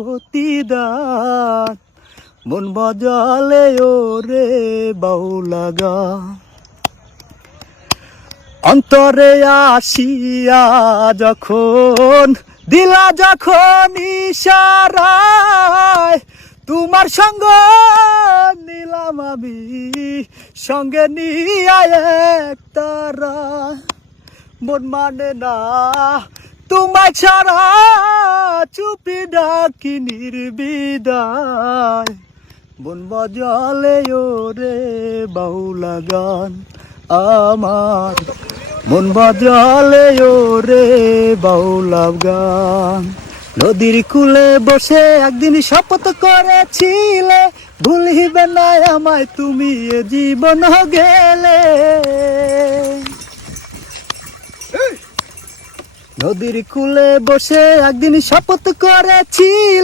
প্রতিদান মন বাজালে ওরে বাউলা গান অন্তরে আসিয়া যখন দিলা যখন ইশারায় তোমার সঙ্গ নিলাম আমি সঙ্গে নিয়ে একতারা মন মানে না তোমায় ছাড়া চুপি ডাকি নির্বিদায় মন বাজালে ওরে বাউলা গান আমার মন বাজালে ওরে বাউলা গান নদীর কূলে বসে একদিন শপথ করেছিলে ভুলিবে না আমায় তুমি এ জীবন গেলে নদীর কূলে বসে একদিন শপথ করেছিলে